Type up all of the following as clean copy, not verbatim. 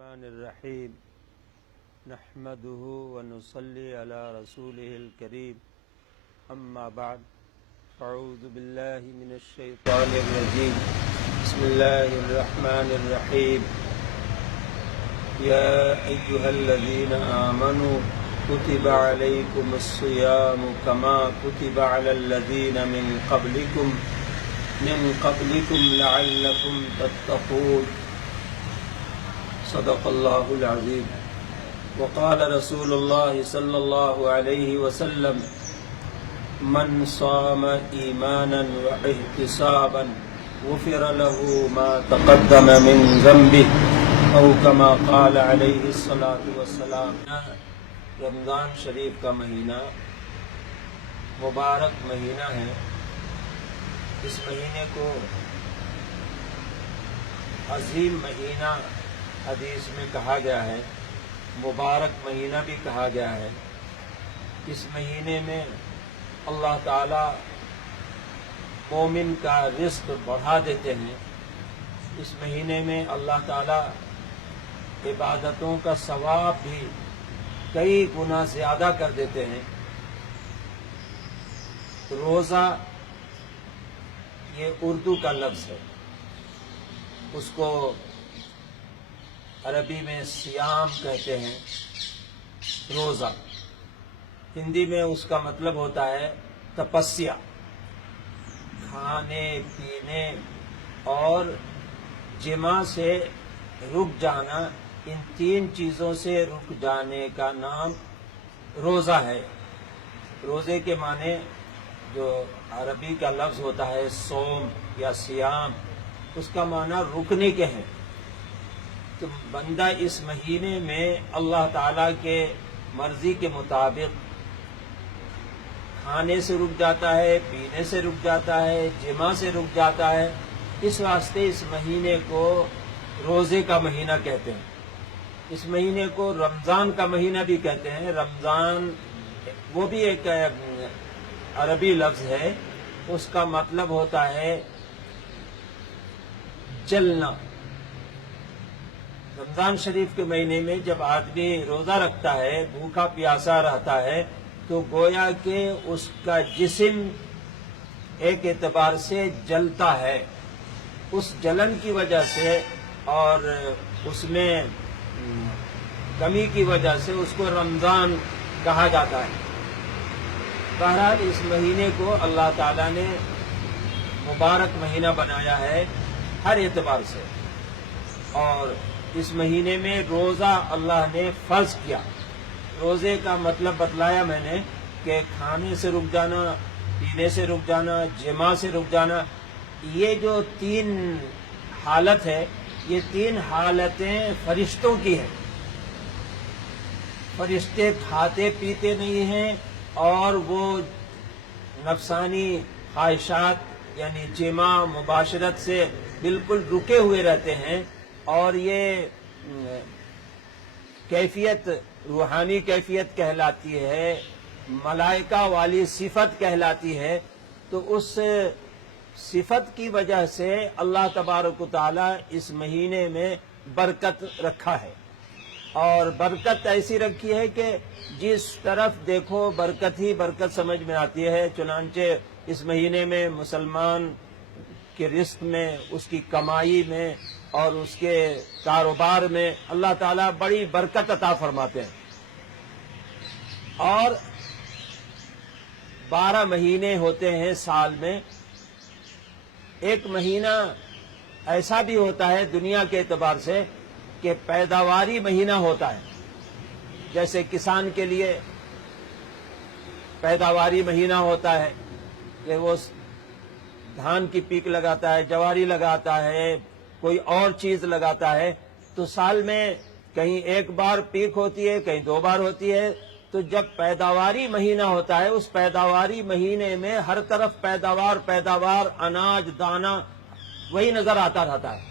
الرحمن الرحيم نحمده ونصلي على رسوله الكريم أما بعد فأعوذ بالله من الشيطان الرجيم بسم الله الرحمن الرحيم يا أيها الذين آمنوا كتب عليكم الصيام كما كتب على الذين من قبلكم لعلكم تتقون صدق الله العظيم وقال رسول الله صلى الله عليه وسلم من صام إيمانا واحتسابا غفر له ما تقدم من ذنبه أو كما قال عليه الصلاة والسلام۔ رمضان شریف کا مہینہ مبارک مہینہ ہے۔ اس مہینے کو عظیم مہینہ حدیث میں کہا گیا ہے، مبارک مہینہ بھی کہا گیا ہے۔ اس مہینے میں اللہ تعالی مومن کا رزق بڑھا دیتے ہیں۔ اس مہینے میں اللہ تعالی عبادتوں کا ثواب بھی کئی گنا زیادہ کر دیتے ہیں۔ روزہ یہ اردو کا لفظ ہے، اس کو عربی میں سیام کہتے ہیں، روزہ۔ ہندی میں اس کا مطلب ہوتا ہے تپسیا، کھانے پینے اور جماع سے رک جانا، ان تین چیزوں سے رک جانے کا نام روزہ ہے۔ روزے کے معنی جو عربی کا لفظ ہوتا ہے صوم یا سیام، اس کا معنی رکنے کے ہیں۔ تو بندہ اس مہینے میں اللہ تعالیٰ کے مرضی کے مطابق کھانے سے رک جاتا ہے، پینے سے رک جاتا ہے، جماع سے رک جاتا ہے۔ اس واسطے اس مہینے کو روزے کا مہینہ کہتے ہیں۔ اس مہینے کو رمضان کا مہینہ بھی کہتے ہیں۔ رمضان وہ بھی ایک عربی لفظ ہے، اس کا مطلب ہوتا ہے جلنا۔ رمضان شریف کے مہینے میں جب آدمی روزہ رکھتا ہے، بھوکا پیاسا رہتا ہے، تو گویا کہ اس کا جسم ایک اعتبار سے جلتا ہے۔ اس جلن کی وجہ سے اور اس میں کمی کی وجہ سے اس کو رمضان کہا جاتا ہے۔ بہرحال اس مہینے کو اللہ تعالیٰ نے مبارک مہینہ بنایا ہے ہر اعتبار سے، اور اس مہینے میں روزہ اللہ نے فرض کیا۔ روزے کا مطلب بتلایا میں نے کہ کھانے سے رک جانا، پینے سے رک جانا، جماع سے رک جانا، یہ جو تین حالت ہے، یہ تین حالتیں فرشتوں کی ہیں۔ فرشتے کھاتے پیتے نہیں ہیں، اور وہ نفسانی خواہشات یعنی جماع مباشرت سے بالکل رکے ہوئے رہتے ہیں، اور یہ کیفیت روحانی کیفیت کہلاتی ہے، ملائکہ والی صفت کہلاتی ہے۔ تو اس صفت کی وجہ سے اللہ تبارک و تعالی اس مہینے میں برکت رکھا ہے، اور برکت ایسی رکھی ہے کہ جس طرف دیکھو برکت ہی برکت سمجھ میں آتی ہے۔ چنانچہ اس مہینے میں مسلمان کے رزق میں، اس کی کمائی میں اور اس کے کاروبار میں اللہ تعالیٰ بڑی برکت عطا فرماتے ہیں۔ اور 12 مہینے ہوتے ہیں سال میں، ایک مہینہ ایسا بھی ہوتا ہے دنیا کے اعتبار سے کہ پیداواری مہینہ ہوتا ہے۔ جیسے کسان کے لیے پیداواری مہینہ ہوتا ہے کہ وہ دھان کی پیک لگاتا ہے، جواری لگاتا ہے، کوئی اور چیز لگاتا ہے، تو سال میں کہیں ایک بار پیک ہوتی ہے، کہیں 2 بار ہوتی ہے۔ تو جب پیداواری مہینہ ہوتا ہے، اس پیداواری مہینے میں ہر طرف پیداوار، اناج دانہ وہی نظر آتا رہتا ہے۔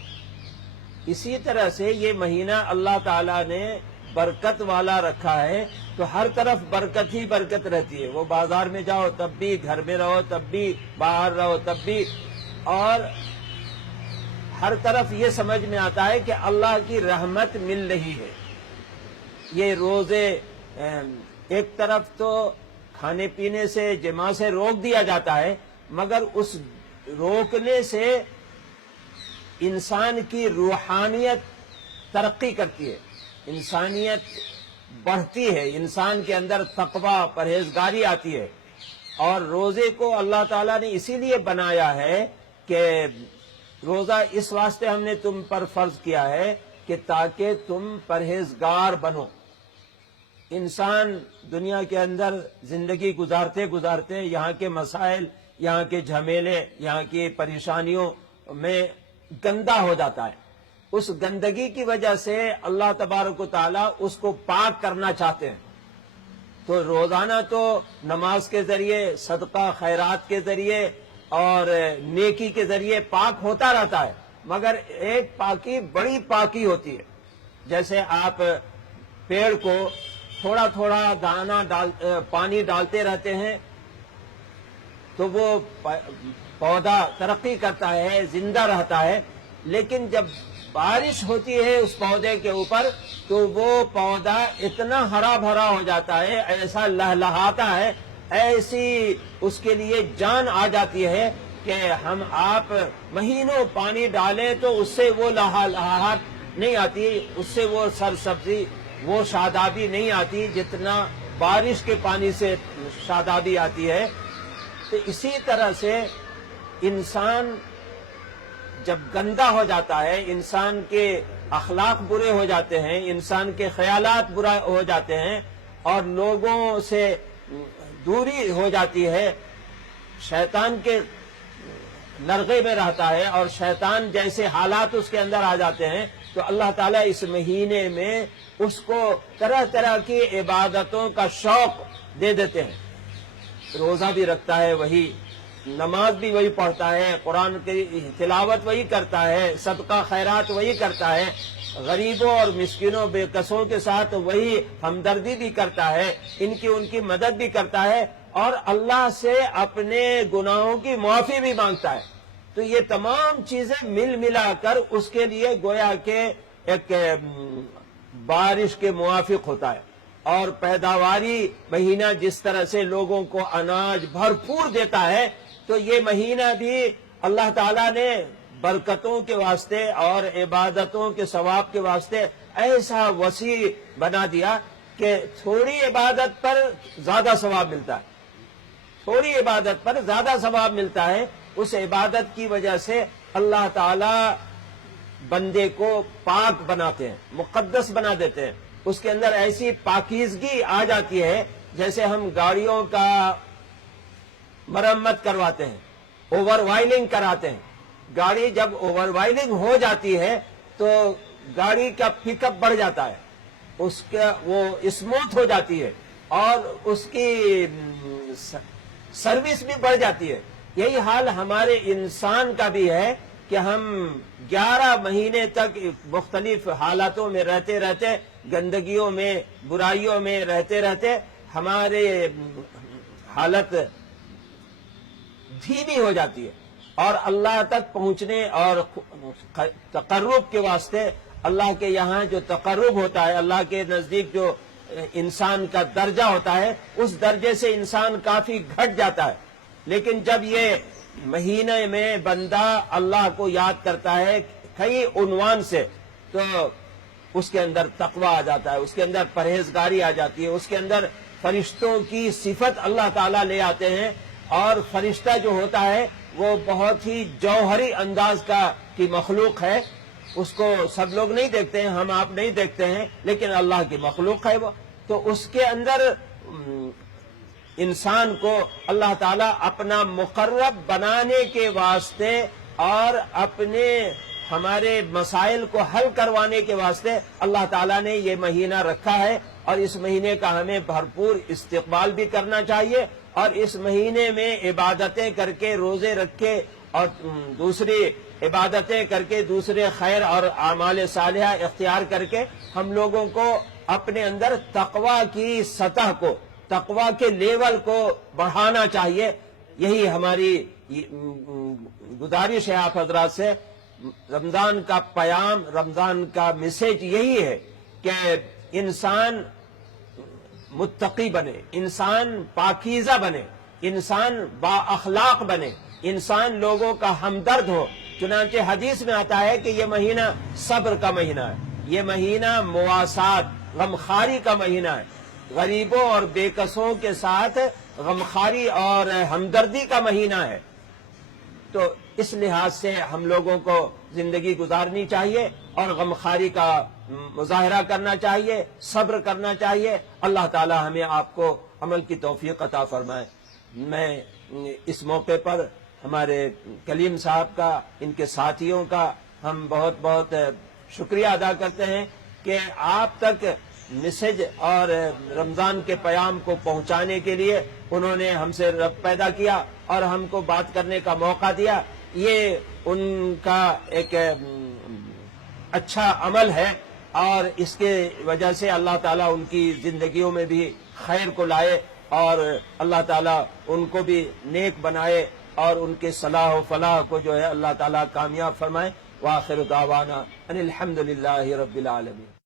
اسی طرح سے یہ مہینہ اللہ تعالیٰ نے برکت والا رکھا ہے، تو ہر طرف برکت ہی برکت رہتی ہے۔ وہ بازار میں جاؤ تب بھی، گھر میں رہو تب بھی، باہر رہو تب بھی، اور ہر طرف یہ سمجھ میں آتا ہے کہ اللہ کی رحمت مل رہی ہے. یہ روزے ایک طرف تو کھانے پینے سے جماع سے روک دیا جاتا ہے، مگر اس روکنے سے انسان کی روحانیت ترقی کرتی ہے، انسانیت بڑھتی ہے، انسان کے اندر تقوی پرہیزگاری آتی ہے. اور روزے کو اللہ تعالیٰ نے اسی لیے بنایا ہے کہ روزہ اس واسطے ہم نے تم پر فرض کیا ہے کہ تاکہ تم پرہیزگار بنو. انسان دنیا کے اندر زندگی گزارتے گزارتے یہاں کے مسائل، یہاں کے جھمیلے، یہاں کی پریشانیوں میں گندا ہو جاتا ہے. اس گندگی کی وجہ سے اللہ تبارک و تعالیٰ اس کو پاک کرنا چاہتے ہیں. تو روزانہ تو نماز کے ذریعے، صدقہ خیرات کے ذریعے اور نیکی کے ذریعے پاک ہوتا رہتا ہے، مگر ایک پاکی بڑی پاکی ہوتی ہے. جیسے آپ پیڑ کو تھوڑا تھوڑا پانی ڈالتے رہتے ہیں تو وہ پودا ترقی کرتا ہے، زندہ رہتا ہے. لیکن جب بارش ہوتی ہے اس پودے کے اوپر تو وہ پودا اتنا ہرا بھرا ہو جاتا ہے، ایسا لہلہاتا ہے، ایسی اس کے لیے جان آ جاتی ہے کہ ہم آپ مہینوں پانی ڈالیں تو اس سے وہ لہلہاہٹ نہیں آتی، اس سے وہ سرسبزی، وہ شادابی نہیں آتی جتنا بارش کے پانی سے شادابی آتی ہے. تو اسی طرح سے انسان جب گندا ہو جاتا ہے، انسان کے اخلاق برے ہو جاتے ہیں، انسان کے خیالات برے ہو جاتے ہیں اور لوگوں سے دوری ہو جاتی ہے، شیطان کے نرغے میں رہتا ہے اور شیطان جیسے حالات اس کے اندر آ جاتے ہیں، تو اللہ تعالیٰ اس مہینے میں اس کو طرح طرح کی عبادتوں کا شوق دے دیتے ہیں. روزہ بھی رکھتا ہے وہی، نماز بھی وہی پڑھتا ہے، قرآن کی تلاوت وہی کرتا ہے، صدقہ خیرات وہی کرتا ہے، غریبوں اور مسکینوں بے کسوں کے ساتھ وہی ہمدردی بھی کرتا ہے، ان کی مدد بھی کرتا ہے اور اللہ سے اپنے گناہوں کی معافی بھی مانگتا ہے. تو یہ تمام چیزیں مل ملا کر اس کے لیے گویا کہ ایک بارش کے موافق ہوتا ہے. اور پیداواری مہینہ جس طرح سے لوگوں کو اناج بھرپور دیتا ہے، تو یہ مہینہ بھی اللہ تعالیٰ نے برکتوں کے واسطے اور عبادتوں کے ثواب کے واسطے ایسا وسیع بنا دیا کہ تھوڑی عبادت پر زیادہ ثواب ملتا ہے، تھوڑی عبادت پر زیادہ ثواب ملتا ہے. اس عبادت کی وجہ سے اللہ تعالیٰ بندے کو پاک بناتے ہیں، مقدس بنا دیتے ہیں. اس کے اندر ایسی پاکیزگی آ جاتی ہے جیسے ہم گاڑیوں کا مرمت کرواتے ہیں، اوور وائلنگ کراتے ہیں. گاڑی جب اوور وائلنگ ہو جاتی ہے تو گاڑی کا پک اپ بڑھ جاتا ہے، اس کا وہ اسموتھ ہو جاتی ہے اور اس کی سروس بھی بڑھ جاتی ہے. یہی حال ہمارے انسان کا بھی ہے کہ ہم 11 مہینے تک مختلف حالاتوں میں رہتے رہتے، گندگیوں میں، برائیوں میں رہتے رہتے ہمارے حالت دھیمی ہو جاتی ہے اور اللہ تک پہنچنے اور تقرب کے واسطے، اللہ کے یہاں جو تقرب ہوتا ہے، اللہ کے نزدیک جو انسان کا درجہ ہوتا ہے، اس درجے سے انسان کافی گھٹ جاتا ہے. لیکن جب یہ مہینے میں بندہ اللہ کو یاد کرتا ہے کئی عنوان سے، تو اس کے اندر تقوی آ جاتا ہے، اس کے اندر پرہیزگاری آ جاتی ہے، اس کے اندر فرشتوں کی صفت اللہ تعالیٰ لے آتے ہیں. اور فرشتہ جو ہوتا ہے وہ بہت ہی جوہری انداز کی مخلوق ہے، اس کو سب لوگ نہیں دیکھتے ہیں، ہم آپ نہیں دیکھتے ہیں، لیکن اللہ کی مخلوق ہے وہ. تو اس کے اندر انسان کو اللہ تعالیٰ اپنا مقرب بنانے کے واسطے اور اپنے ہمارے مسائل کو حل کروانے کے واسطے اللہ تعالیٰ نے یہ مہینہ رکھا ہے. اور اس مہینے کا ہمیں بھرپور استقبال بھی کرنا چاہیے اور اس مہینے میں عبادتیں کر کے، روزے رکھ کے اور دوسری عبادتیں کر کے، دوسرے خیر اور اعمال صالحہ اختیار کر کے ہم لوگوں کو اپنے اندر تقوی کی سطح کو، تقوی کے لیول کو بڑھانا چاہیے. یہی ہماری گزارش ہے آپ حضرات سے رمضان کا پیام، رمضان کا میسج یہی ہے کہ انسان متقی بنے، انسان پاکیزہ بنے، انسان با اخلاق بنے، انسان لوگوں کا ہمدرد ہو۔ چنانچہ حدیث میں آتا ہے کہ یہ مہینہ صبر کا مہینہ ہے، یہ مہینہ مواسات، غمخواری کا مہینہ ہے، غریبوں اور بے کسوں کے ساتھ غمخواری اور ہمدردی کا مہینہ ہے۔ تو اس لحاظ سے ہم لوگوں کو زندگی گزارنی چاہیے اور غمخواری کا مظاہرہ کرنا چاہیے، صبر کرنا چاہیے۔ اللہ تعالی ہمیں آپ کو عمل کی توفیق عطا فرمائے۔ میں اس موقع پر ہمارے کلیم صاحب کا، ان کے ساتھیوں کا ہم بہت بہت شکریہ ادا کرتے ہیں کہ آپ تک میسج اور رمضان کے پیام کو پہنچانے کے لیے انہوں نے ہم سے ربط پیدا کیا اور ہم کو بات کرنے کا موقع دیا۔ یہ ان کا ایک اچھا عمل ہے اور اس کے وجہ سے اللہ تعالیٰ ان کی زندگیوں میں بھی خیر کو لائے اور اللہ تعالیٰ ان کو بھی نیک بنائے اور ان کے صلاح و فلاح کو جو ہے اللہ تعالیٰ کامیاب فرمائے۔ وآخر دعوانا ان الحمد للہ رب العالمین۔